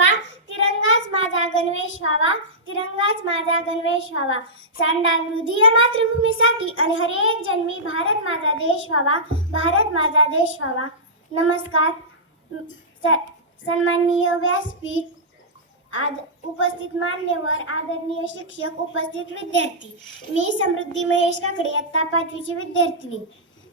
व्हावा, तिरंगाच माझा गणवेश व्हावा, तिरंगाच माझा गणवेश व्हावा. सांडा हृदय मातृभूमीसाठी आणि हरेक जन्मी भारत माझा देश व्हावा, भारत माझा देश व्हावा. नमस्कार. सन्माननीय व्यासपीठ, उपस्थित मान्यवर, आदरणीय शिक्षक, उपस्थित विद्यार्थी. मी समृद्धी महेश काकडे, इयत्ता 5वीची विद्यार्थिनी.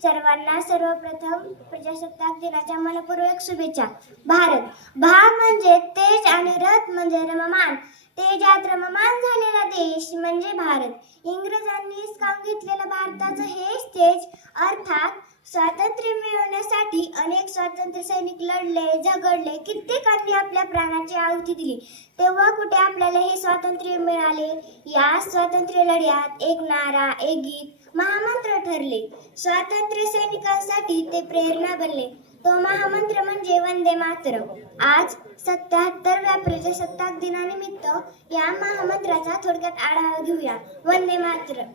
सर्वांना सर्वप्रथम प्रजासत्ताक दिनाच्या मनपूर्वक शुभेच्छा. भारत. भा म्हणजे तेज आणि रथ म्हणजे रममान. तेजात रममान झालेला देश म्हणजे भारत. इंग्रजांनी हिसकावून घेतलेलं भारताचं हेच तेज, अर्थात स्वातंत्र्य मिळवण्यासाठी अनेक स्वातंत्र्य सैनिक लढले, झगडले, कित्येकांनी आपल्या प्राणाची आहुती दिली. तेव्हा कुठे आपल्याला हे स्वातंत्र्य मिळाले? या स्वातंत्र्य लढ्यात एक नारा, एक गीत महामंत्र ठरले. स्वातंत्र्य सैनिकांसाठी ते प्रेरणा बनले. तो महामंत्र म्हणजे वंदे मातरम. आज 77व्या प्रजासत्ताक दिनानिमित्त या महामंत्राचा थोडक्यात आढावा घेऊया. वंदे मातरम.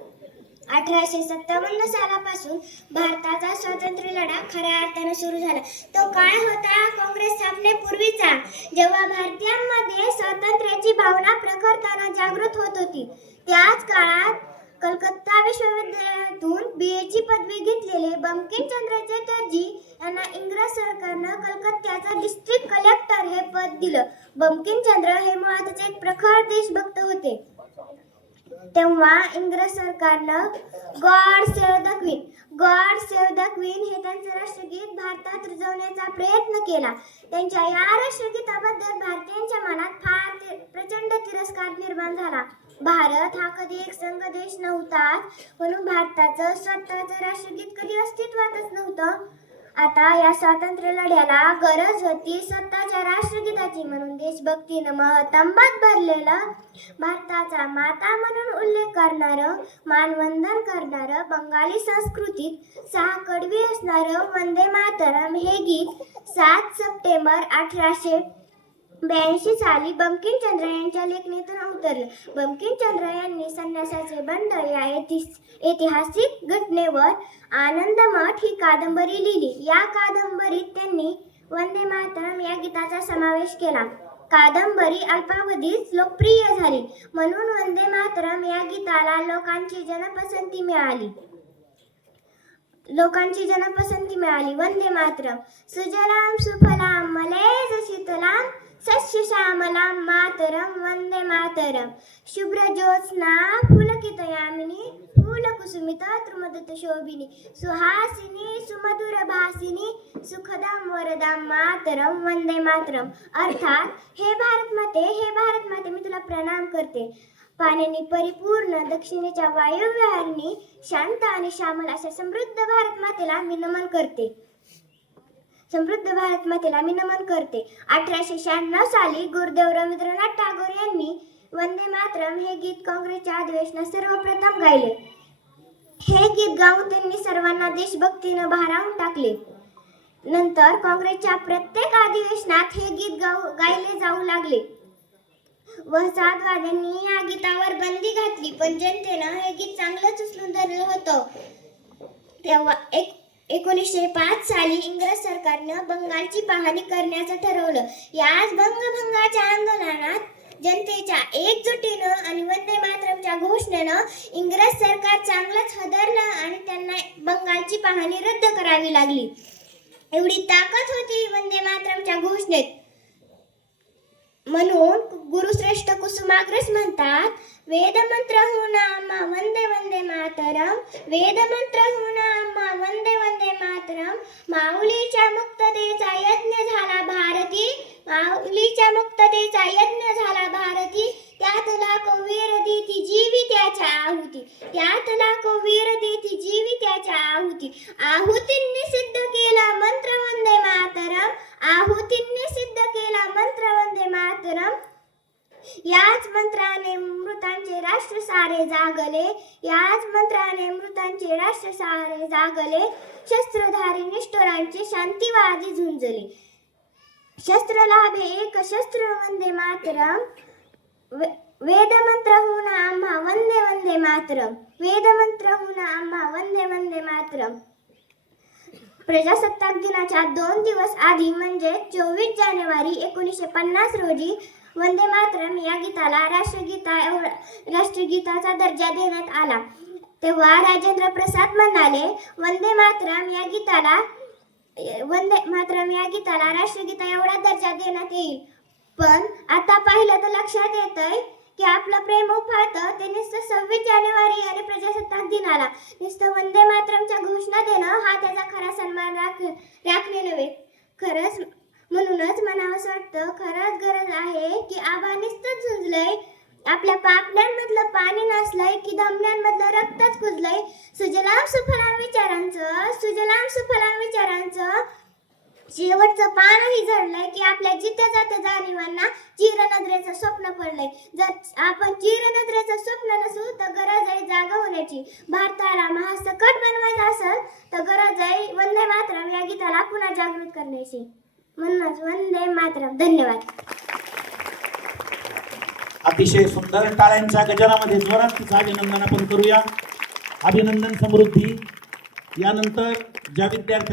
1857 सालापासून भारताचा स्वातंत्र्य लढा खऱ्या अर्थाने सुरू झाला. तो काळ होता काँग्रेस स्थापनेपूर्वीचा, जेव्हा भारतीयांमध्ये स्वातंत्र्याची भावना प्रखरपणे जागृत होत होती. त्याच काळात कलकत्ता विश्वविद्यालयातून BA ची पदवी घेतलेले बंकिमचंद्र चटर्जी यांना इंग्रज सरकारनं कलकत्त्याचं डिस्ट्रिक्ट कलेक्टर हे पद दिलं. बंकिमचंद्र हे मुळातच एक प्रखर देशभक्त होते. तेव्हा इंग्रज सरकारनं God save the queen, God save the queen हे त्यांचं राष्ट्रगीत भारतात रुजवण्याचा प्रयत्न केला. त्यांच्या या राष्ट्रगीताबद्दल भारतीयांच्या मनात फार प्रचंड तिरस्कार निर्माण झाला. भारत हा कधी एक संघ देश नव्हता, म्हणून भारताचं स्वतःचं राष्ट्रगीत कधी अस्तित्वातच नव्हतं. आता या स्वातंत्र्य लढ्याला गरज होती स्वतःच्या राष्ट्रगीताची, म्हणून देशभक्तीनं महतंबात भरलेलं, भारताचा माता म्हणून उल्लेख करणारं, मानवंदन करणारं, बंगाली संस्कृतीत 6 कडवी असणारं वंदे मातरम हे गीत 7 सप्टेंबर 1882 साली बंकिमचंद्र यांच्या लेखणीतून अवतरलं. बंकिमचंद्र यांनी संन्यासाचे बंड या ऐतिहासिक घटनेवर आनंदमठ ही कादंबरी लिहिली. या कादंबरीत त्यांनी वंदे मातरम या गीताचा समावेश केला. कादंबरी अल्पावधीत लोकप्रिय झाली, म्हणून वंदे मातरम या गीताला लोकांची जनपसंती मिळाली. वंदे मातरम. सुजलाम सुफलाम मलयज शीतलाम सस्य श्यामलाम मातरम वंदे मातरम. शुभ्र ज्योत्स्ना फुलकितयामिनी फूलकुसुमित द्रुमदत्त शोभिनी सुहासिनी सुमधुर भासिनी सुखदाम वरदाम मातरम वंदे मातरम. अर्थात हे भारत माते मी तुला प्रणाम करते. पाण्याने परिपूर्ण दक्षिणेच्या वायुविहारिणी शांत आणि श्यामल अशा समृद्ध भारत मातेला मी नमन करते. 1896 साली गुरुदेव रवींद्रनाथ टागोर यांनी वंदे मातरम हे गीत काँग्रेसच्या अधिवेशनात सर्वप्रथम गायले. हे गीत गाऊन त्यांनी सर्वांना देशभक्तीनं भारावून टाकले. नंतर काँग्रेसच्या प्रत्येक अधिवेशनात हे गीत गायले जाऊ लागले. वसाहतवाद्यांनी या गीतावर बंदी घातली, पण जनतेनं हे गीत चांगलंच उचलून धरलं होतं. तेव्हा 1905 साली इंग्रज सरकारनं बंगालची पाहणी करण्याचं ठरवलं. याच बंगभंगाच्या आंदोलनात जनतेच्या एकजुटीनं आणि वंदे मातरमच्या घोषणेनं इंग्रज सरकार चांगलंच हादरलं आणि त्यांना बंगालची पाहणी रद्द करावी लागली. एवढी ताकद होती वंदे मातरमच्या घोषणेत. म्हणून गुरुश्रेष्ठ कुसुमाग्रज म्हणतात, वेदमंत्र होऊन आम्हा वंदे वंदे मातरम, वेदमंत्र होऊन आम्हा वंदे वंदे मातरम. माऊलीच्या मुक्ततेचा यज्ञ झाला भारती, माऊलीच्या मुक्ततेचा यज्ञ झाला भारती. त्यात लाखो वीर देती जीवी त्याच्या आहुती, त्यात लाखो वीर देती जीवी त्याच्या आहुती. आहुतींनी सिद्ध केला मंत्र वंदे मातरम, आहुतींनी सिद्ध केला मंत्र वंदे मातरम. याच मंत्राने मृतांचे राष्ट्र सारे जागले, याच मंत्राने मृतांचे राष्ट्र सारे जागले. शस्त्रधारी निष्ठुरांचे शांतीवादी झुंजले. शस्त्र लाभे एक शस्त्र वंदे मातरम. वेदमंत्र होऊन आम्हा वंदे वंदे मातरम, वेदमंत्र होऊन आम्हा वंदे वंदे मातरम. प्रजासत्ताक दिनाच्या 2 दिवस आधी म्हणजे 24 जानेवारी 1950 रोजी वंदे मातरम या गीताला राष्ट्रगीताचा दर्जा देण्यात आला. तेव्हा राजेंद्र प्रसाद म्हणाले, वंदे मातरम या गीताला राष्ट्रगीता एवढा दर्जा देण्यात येईल. पण आता पाहिलं तर लक्षात येतंय की आपलं प्रेम उफाळतं ते नुसतं 26 जानेवारी आणि प्रजासत्ताक दिनाला नुसतं वंदे मातरमच्या घोषणा देणं हा त्याचा खरा सन्मान राखणे नव्हे. खरंच म्हणूनच म्हणावंसं वाटतं, खरंच गरज आहे की आबा नुसतं झुंजलंय, आपल्या पापण्यांमधलं पाणी नसलंय की धमन्यांमधलं रक्तच कुजलंय. सुजलाम सुफलाम विचारांचं शेवटचं पानही झडलंय की आपल्या जिथे जाते जाणीवांना चिरनद्रेचं स्वप्न पडलंय. जर आपण चिरनद्रेचं स्वप्न नसू तर गरज आहे जागा होण्याची. भारताला महासकट बनवायचं असेल तर गरज आहे वंदे मातरम या गीताला पुन्हा जागृत करण्याची. म्हणूनच वंदे मातरम. धन्यवाद. अतिशय सुंदर टाळ्यांच्या गजरामध्ये जोरात तिचं अभिनंदन आपण करूया. अभिनंदन समृद्धी. यानंतर ज्या विद्यार्थी